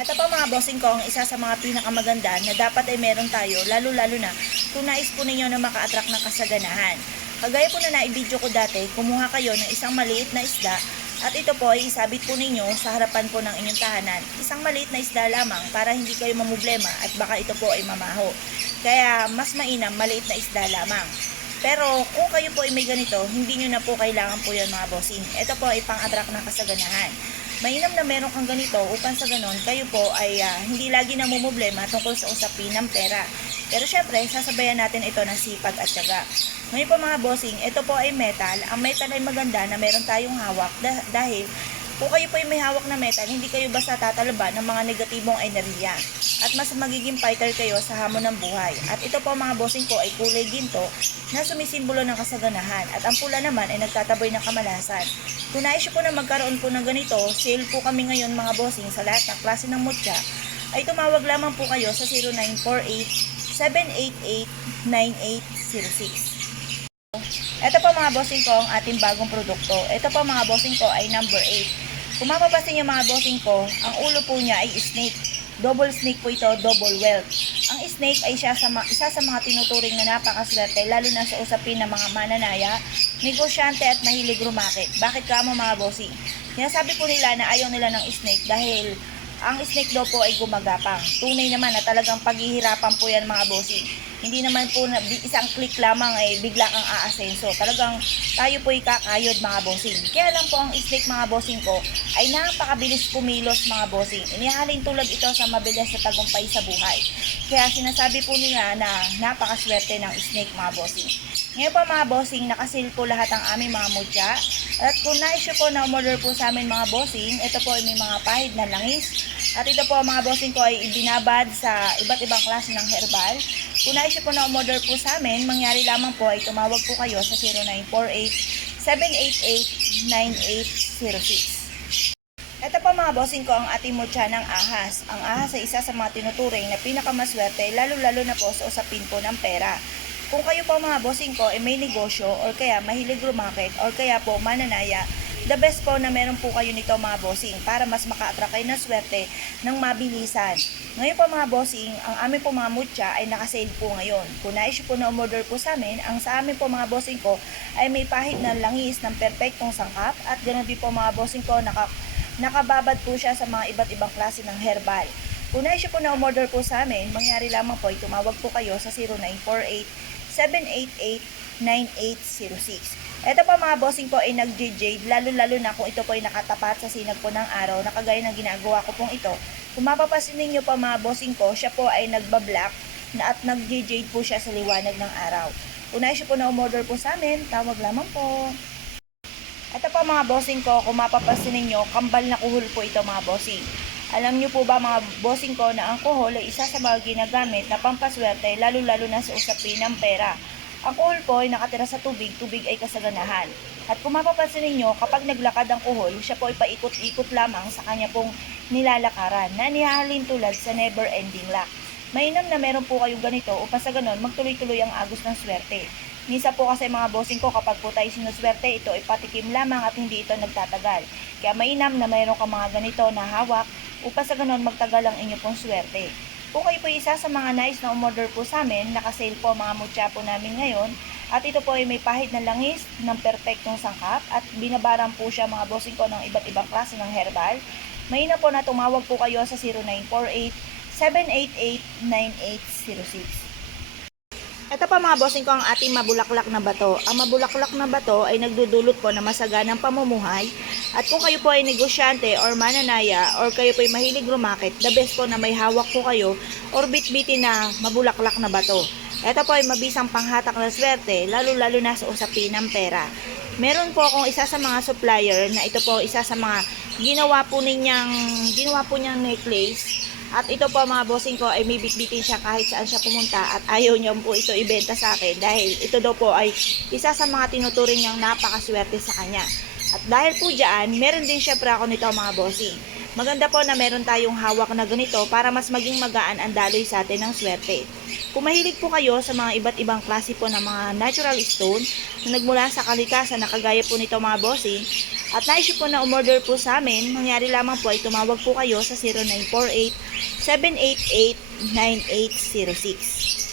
Ito po mga bossing ko, ang isa sa mga pinakamaganda na dapat ay meron tayo, lalo-lalo na kung nais po ninyo na maka-attract ng kasaganahan. Kagaya po na na-video ko dati, kumuha kayo ng isang maliit na isda at ito po ay isabit po ninyo sa harapan po ng inyong tahanan. Isang maliit na isda lamang para hindi kayo mamублema at baka ito po ay mamaho. Kaya mas mainam maliit na isda lamang. Pero kung kayo po ay may ganito, hindi nyo na po kailangan po yan mga bossing. Ito po ay pang-attract ng kasaganahan. Mainam na meron kang ganito upang sa ganon kayo po ay hindi lagi namumblema tungkol sa usapin ng pera. Pero syempre, sasabayan natin ito ng sipag at tiyaga. Ngayon po mga bossing, ito po ay metal. Ang metal ay maganda na meron tayong hawak dahil kung kayo po ay may hawak na metal, hindi kayo basta tatalaban ng mga negatibong enerhiya. At mas magiging fighter kayo sa hamon ng buhay. At ito po mga bossing ko ay kulay ginto na sumisimbolo ng kasaganahan. At ang pula naman ay nagtataboy ng kamalasan. Kung nais po na magkaroon po ng ganito, sale po kami ngayon mga bossing sa lahat ng klase ng mutya, ay tumawag lamang po kayo sa 0948-788-9806. Ito po mga bossing ko ang ating bagong produkto. Ito po mga bossing ko ay number 8. Kung mapapansin niyo mga bossing ko, ang ulo po niya ay snake. Double snake po ito, double wealth. Ang snake ay isa sa mga tinuturing na napakaswerte, lalo na sa usapin ng mga mananaya, negosyante at mahilig rumakit. Bakit ka mo mga bossing? Sinasabi po nila na ayaw nila ng snake dahil ang snake daw po ay gumagapang. Tunay naman na talagang paghihirapan po yan mga bossing. Hindi naman po na isang click lamang ay bigla kang aasenso. Talagang tayo po ay kakayod mga bossing. Kaya lang po ang snake mga bossing ko ay napakabilis kumilos mga bossing. Inihalin tulad ito sa mabilis na tagumpay sa buhay. Kaya sinasabi po nila na napakaswerte ng snake mga bossing. Ngayon po mga bossing, nakasil po lahat ang aming mga mutya. At kung nais po na umorder po sa amin mga bossing, ito po ay may mga pahid na langis. At ito po mga bossing ko ay ibinabad sa iba't ibang klase ng herbal. Kung nais po na umorder po sa amin, mangyari lamang po ay tumawag po kayo sa 0948-788-9806. Ito po mga bossing ko ang ating mutya ng ahas. Ang ahas ay isa sa mga tinuturing na pinakamaswerte, lalo-lalo na po sa usapin po ng pera. Kung kayo po mga bossing ko ay may negosyo or kaya mahilig rumakit or kaya po mananaya, the best po na meron po kayo nito mga bossing para mas maka-attract kayo ng swerte ng mabilisan. Ngayon po mga bossing, ang amin po mga mutya ay nakasale po ngayon. Kung nais po na umorder po sa amin, ang sa amin po mga bossing ko ay may pahid na langis ng perpektong sangkap at ganoon din po mga bossing ko nakababad po siya sa mga iba't ibang klase ng herbal. Kung nais po na umorder po sa amin, mangyari lamang po ay tumawag po kayo sa 0948-788-9806. Ito po mga bossing po ay nag-jade, lalo-lalo na kung ito po ay nakatapat sa sinag po ng araw, na kagaya ng ginagawa ko pong ito. Kung mapapasin ninyo po mga bossing ko, siya po ay nagbablack na at nag-jade po siya sa liwanag ng araw. Kung nais po na umorder po sa amin, tawag lamang po. Ito po mga bossing ko, kung mapapasin ninyo, kambal na kuhol po ito mga bossing. Alam niyo po ba mga bossing ko na ang kuhol ay isa sa mga ginagamit na pampaswerte, lalo-lalo na sa usapin ng pera. Ang kuhol po ay nakatira sa tubig, tubig ay kasaganahan. At kung mapapansin ninyo, kapag naglakad ang kuhol, siya po ay paikot-ikot lamang sa kanya pong nilalakaran na nihahalin tulad sa never-ending luck. Mainam na meron po kayong ganito upang sa ganon magtuloy-tuloy ang agos ng swerte. Minsan po kasi mga bossing ko, kapag po tayo sinuswerte, ito ay patikim lamang at hindi ito nagtatagal. Kaya mainam na mayroon ka mga ganito na hawak upang sa ganon magtagal ang inyo pong swerte. Kung kayo po isa sa mga nais na umorder po sa amin, nakasale po mga mutya po namin ngayon. At ito po ay may pahid na langis ng perpektong sangkap at binabaran po siya mga bossing ko ng iba't ibang klase ng herbal. Mainam po na tumawag po kayo sa 0948-788-9806. Ito pa mga bossing ko ang ating mabulaklak na bato. Ang mabulaklak na bato ay nagdudulot po na masaganang pamumuhay. At kung kayo po ay negosyante or mananaya or kayo po ay mahilig rumakit, the best po na may hawak po kayo or bitbitin na mabulaklak na bato. Ito po ay mabisang panghatak na swerte, lalo-lalo na sa usapin ng pera. Meron po akong isa sa mga supplier na ito po isa sa mga ginawa po niyang necklace. At ito po mga bossing ko ay may bitbitin siya kahit saan siya pumunta at ayaw niya po ito ibenta sa akin dahil ito daw po ay isa sa mga tinuturing niyang napakaswerte sa kanya. At dahil po dyan, meron din syempre ako nito mga bossing. Maganda po na meron tayong hawak na ganito para mas maging magaan ang daloy sa atin ng swerte. Kung mahilig po kayo sa mga iba't ibang klase po ng mga natural stone na nagmula sa kalikasan na kagaya po nito mga bossing, at nais po na umorder po sa amin, mangyari lamang po ay tumawag po kayo sa 0948-788-9806.